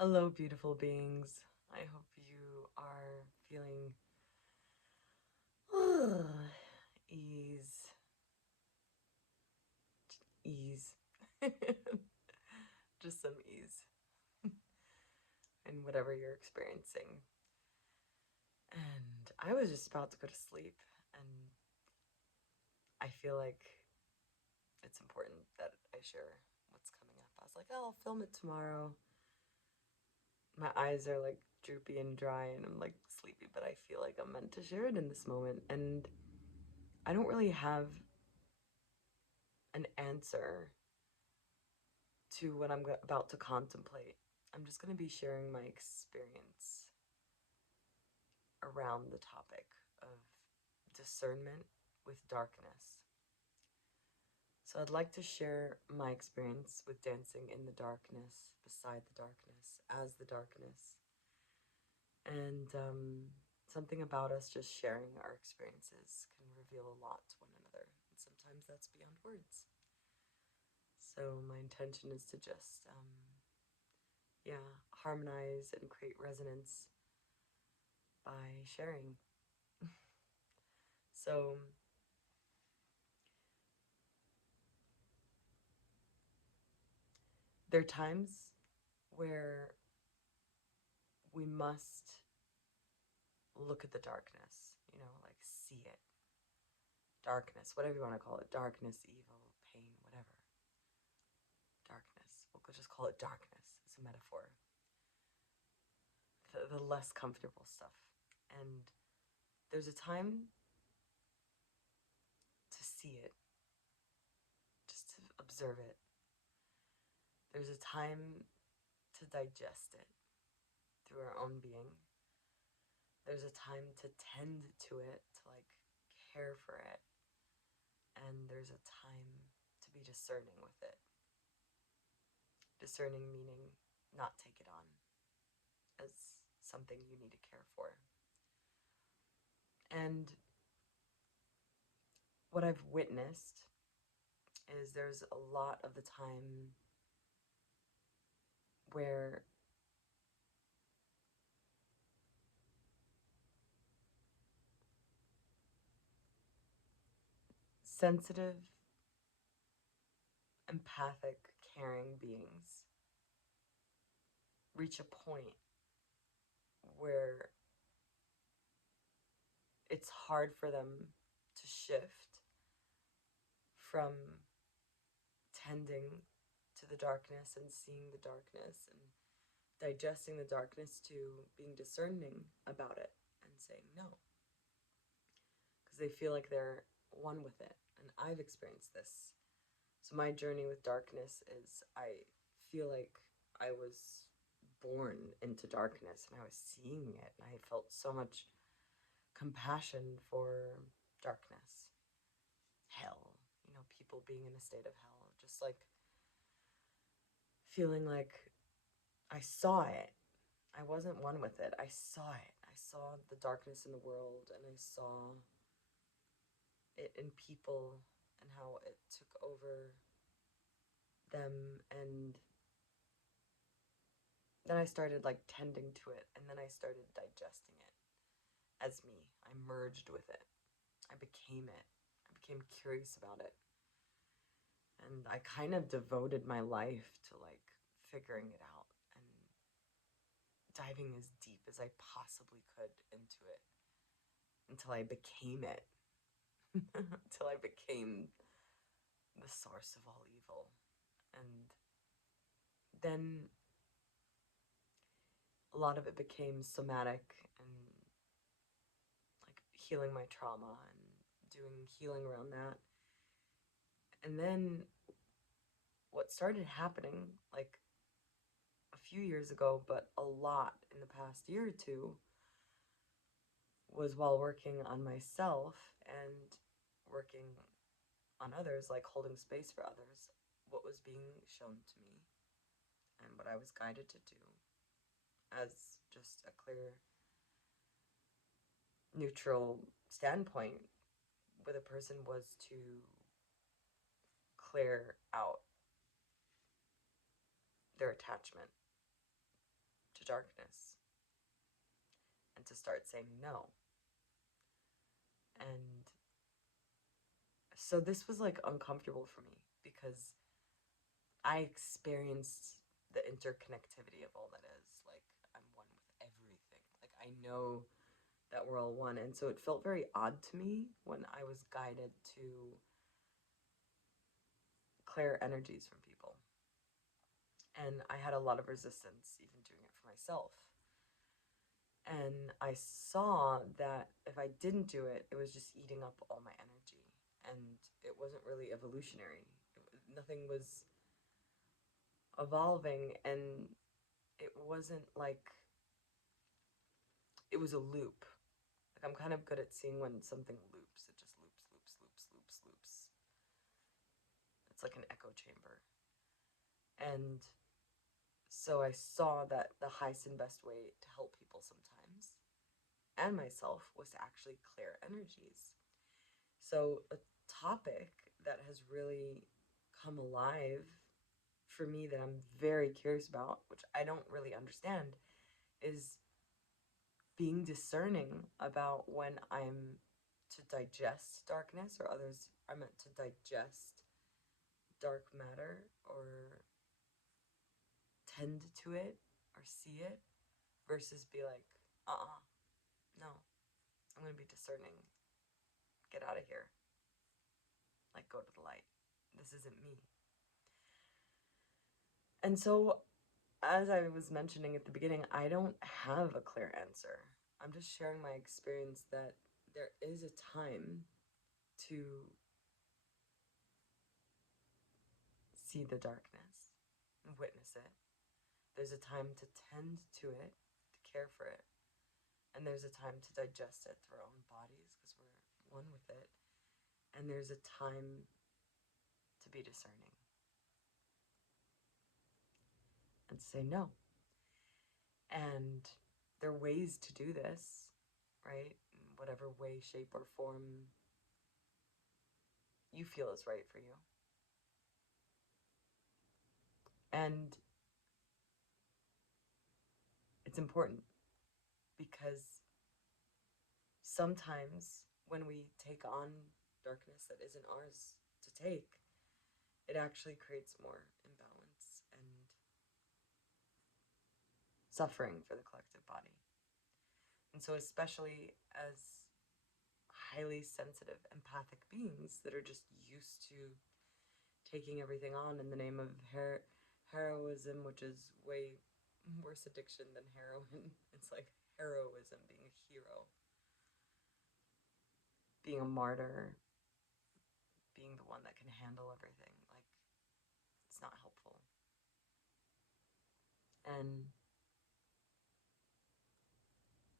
Hello, beautiful beings. I hope you are feeling ease, ease, just some ease in whatever you're experiencing. And I was just about to go to sleep, and I feel like it's important that I share what's coming up. I was like, oh, I'll film it tomorrow. My eyes are like droopy and dry, and I'm like sleepy, but I feel like I'm meant to share it in this moment. And I don't really have an answer to what I'm about to contemplate. I'm just going to be sharing my experience around the topic of discernment with darkness. So, I'd like to share my experience with dancing in the darkness, beside the darkness, as the darkness, and something about us just sharing our experiences can reveal a lot to one another, and sometimes that's beyond words. So, my intention is to just harmonize and create resonance by sharing. So, there are times where we must look at the darkness, like see it. Darkness, whatever you want to call it, darkness, evil, pain, whatever. Darkness. We'll just call it darkness. It's a metaphor. The less comfortable stuff. And there's a time to see it, just to observe it. There's a time to digest it through our own being. There's a time to tend to it, to like care for it. And there's a time to be discerning with it. Discerning meaning not take it on as something you need to care for. And what I've witnessed is there's a lot of the time where sensitive, empathic, caring beings reach a point where it's hard for them to shift from tending to the darkness and seeing the darkness and digesting the darkness to being discerning about it and saying no. Because they feel like they're one with it. And I've experienced this. So my journey with darkness is I feel like I was born into darkness and I was seeing it. And I felt so much compassion for darkness, hell, people being in a state of hell, just like feeling like I saw it. I wasn't one with it. I saw it. I saw the darkness in the world and I saw it in people and how it took over them. And then I started like tending to it and then I started digesting it as me. I merged with it. I became it. I became curious about it. And I kind of devoted my life to like figuring it out and diving as deep as I possibly could into it until I became it. Until I became the source of all evil. And then a lot of it became somatic and like healing my trauma and doing healing around that. And then what started happening, like a few years ago, but a lot in the past year or two, was while working on myself and working on others, like holding space for others, what was being shown to me and what I was guided to do as just a clear, neutral standpoint with a person was to clear out their attachment darkness and to start saying no. And so this was like uncomfortable for me because I experienced the interconnectivity of all that is. Like, I'm one with everything. Like, I know that we're all one. And so it felt very odd to me when I was guided to clear energies from people. And I had a lot of resistance even doing it for myself. And I saw that if I didn't do it, it was just eating up all my energy. And it wasn't really evolutionary. Nothing was evolving, and it wasn't like, it was a loop. Like, I'm kind of good at seeing when something loops. It just loops, loops, loops, loops, loops. It's like an echo chamber. And so I saw that the highest and best way to help people sometimes, and myself, was to actually clear energies. So a topic that has really come alive for me that I'm very curious about, which I don't really understand, is being discerning about when I'm to digest darkness, or others are meant to digest dark matter or tend to it or see it, versus be like, no, I'm going to be discerning. Get out of here. Like, go to the light. This isn't me. And so, as I was mentioning at the beginning, I don't have a clear answer. I'm just sharing my experience that there is a time to see the darkness and witness it. There's a time to tend to it, to care for it. And there's a time to digest it through our own bodies because we're one with it. And there's a time to be discerning and say no. And there are ways to do this, right? In whatever way, shape, or form you feel is right for you. And it's important because sometimes when we take on darkness that isn't ours to take, it actually creates more imbalance and suffering for the collective body. And so, especially as highly sensitive, empathic beings that are just used to taking everything on in the name of heroism, which is way worse addiction than heroin. It's like heroism, being a hero, being a martyr, being the one that can handle everything. Like, it's not helpful. And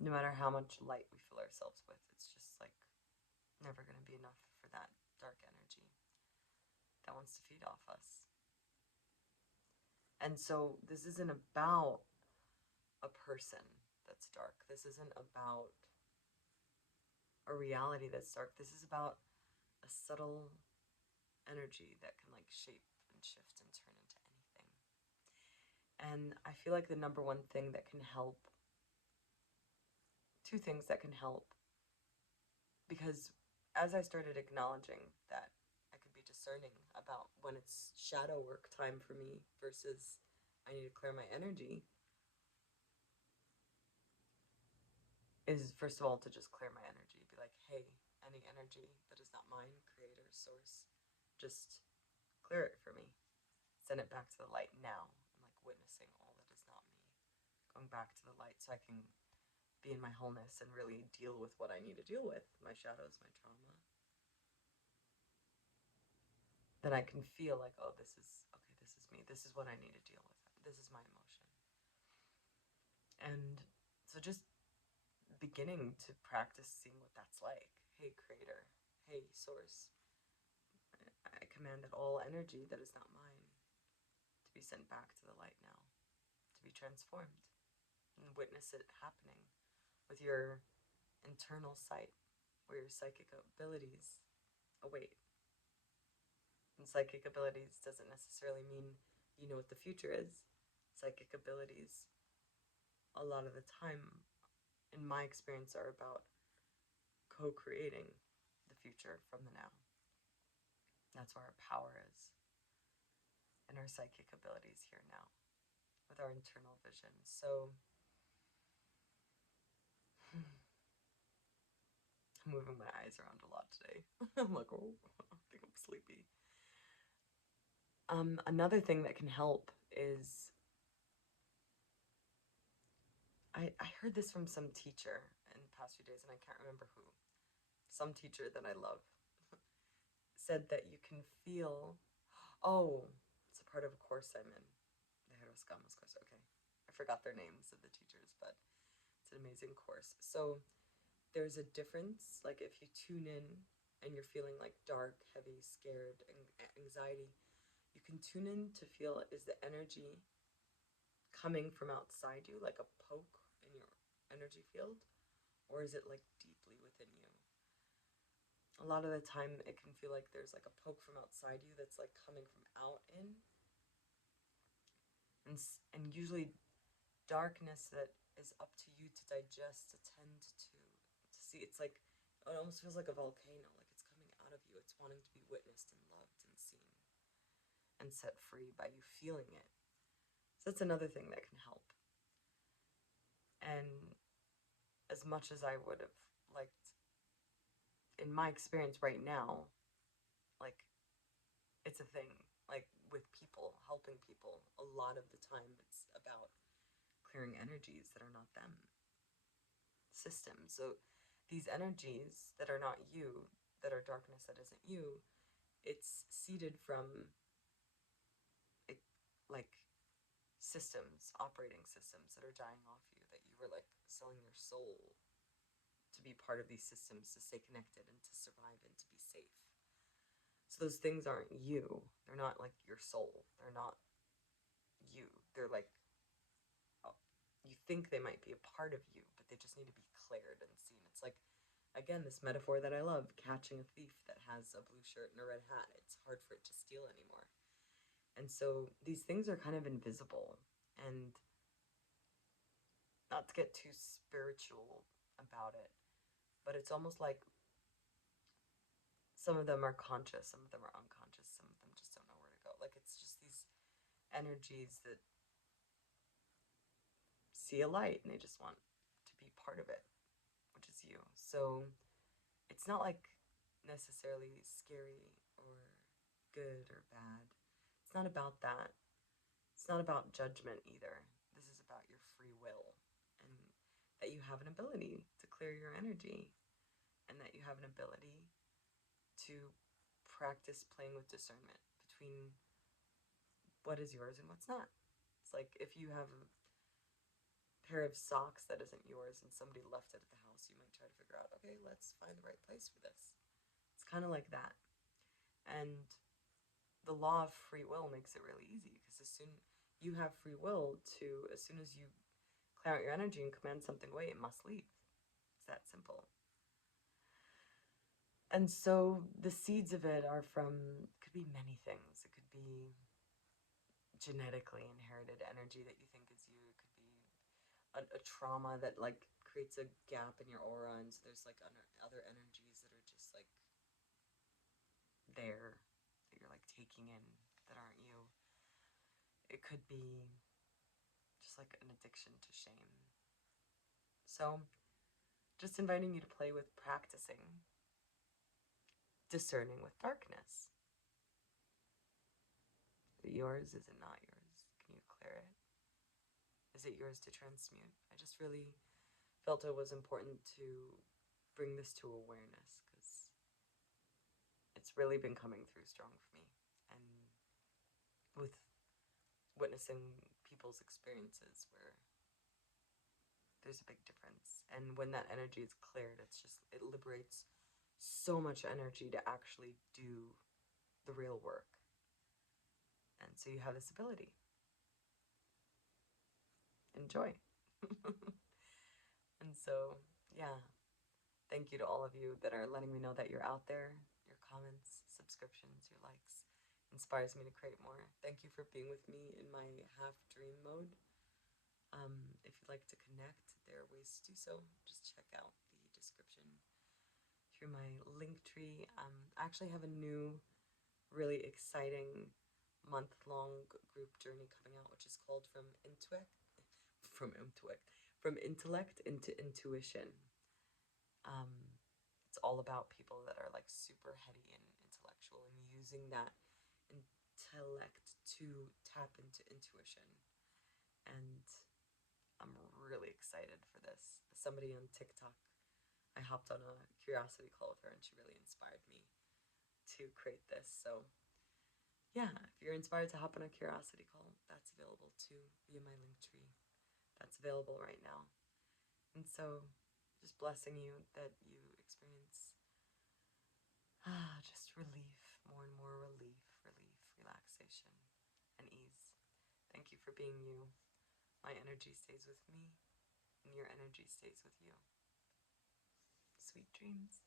no matter how much light we fill ourselves with, it's just like never going to be enough for that dark energy that wants to feed off us. And so this isn't about a person that's dark. This isn't about a reality that's dark. This is about a subtle energy that can like shape and shift and turn into anything. And I feel like the number one thing that can help, two things that can help, because as I started acknowledging that I could be discerning about when it's shadow work time for me versus I need to clear my energy, is first of all to just clear my energy. Be like, hey, any energy that is not mine, creator, source, just clear it for me. Send it back to the light now. I'm like witnessing all that is not me. Going back to the light so I can be in my wholeness and really deal with what I need to deal with, my shadows, my trauma. Then I can feel like, oh, this is me. This is what I need to deal with. This is my emotion. And so just beginning to practice seeing what that's like. Hey, creator. Hey, source. I command all energy that is not mine to be sent back to the light now, to be transformed, and witness it happening with your internal sight, where your psychic abilities await. And psychic abilities doesn't necessarily mean you know what the future is. Psychic abilities a lot of the time, in my experience, are about co-creating the future from the now. That's where our power is, and our psychic abilities here now, with our internal vision. So I'm moving my eyes around a lot today. I'm like, oh, I think I'm sleepy. Another thing that can help is, I heard this from some teacher in the past few days, and I can't remember who. Some teacher that I love said that you can feel, oh, it's a part of a course I'm in, the Heroskamas course. Okay, I forgot their names of the teachers, but it's an amazing course. So there's a difference, like if you tune in and you're feeling like dark, heavy, scared, anxiety, you can tune in to feel, is the energy coming from outside you, like a poke in your energy field, or is it like deeply within you? A lot of the time it can feel like there's like a poke from outside you that's like coming from out in, and usually darkness that is up to you to digest, to tend to see. It's like, it almost feels like a volcano, like it's coming out of you. It's wanting to be witnessed and loved and seen and set free by you feeling it. So that's another thing that can help. And as much as I would have liked, in my experience right now, like, it's a thing, like with people, helping people, a lot of the time it's about clearing energies that are not them, systems. So these energies that are not you, that are darkness that isn't you, it's seeded from like systems, operating systems that are dying off you, that you were like selling your soul to be part of these systems, to stay connected and to survive and to be safe. So those things aren't you. They're not like your soul. They're not you. They're like, oh, you think they might be a part of you, but they just need to be cleared and seen. It's like, again, this metaphor that I love, catching a thief that has a blue shirt and a red hat. It's hard for it to steal anymore. And so these things are kind of invisible, and not to get too spiritual about it, but it's almost like some of them are conscious, some of them are unconscious, some of them just don't know where to go. Like, it's just these energies that see a light and they just want to be part of it, which is you. So it's not like necessarily scary or good or bad. It's not about that. It's not about judgment either. This is about your free will, and that you have an ability to clear your energy, and that you have an ability to practice playing with discernment between what is yours and what's not. It's like if you have a pair of socks that isn't yours and somebody left it at the house, you might try to figure out, okay, let's find the right place for this. It's kind of like that. And the law of free will makes it really easy, because as soon you have free will to, as soon as you clear out your energy and command something away, it must leave. It's that simple. And so the seeds of it are from, could be many things. It could be genetically inherited energy that you think is you. It could be a trauma that like creates a gap in your aura, and so there's like other energies that are just like there, that you're like taking in, that aren't you. It could be just like an addiction to shame. So just inviting you to play with practicing discerning with darkness. Is it yours? Is it not yours? Can you clear it? Is it yours to transmute? I just really felt it was important to bring this to awareness, because it's really been coming through strong for me. And with witnessing people's experiences where there's a big difference. And when that energy is cleared, it liberates so much energy to actually do the real work. And so you have this ability. Enjoy. And so, yeah, thank you to all of you that are letting me know that you're out there. Your comments, subscriptions, your likes inspires me to create more. Thank you for being with me in my half dream mode. If you'd like to connect, there are ways to do so. Just check out the description through my Linktree. I actually have a new, really exciting month-long group journey coming out, which is called From Intellect into Intuition. It's all about people that are like super heady and intellectual and using that intellect to tap into intuition. And I'm really excited for this. Somebody on TikTok, I hopped on a curiosity call with her and she really inspired me to create this. So yeah, if you're inspired to hop on a curiosity call, that's available too via my Linktree. That's available right now. And so just blessing you that you experience just relief, more and more relief, relaxation, and ease. Thank you for being you. My energy stays with me, and your energy stays with you. Sweet dreams.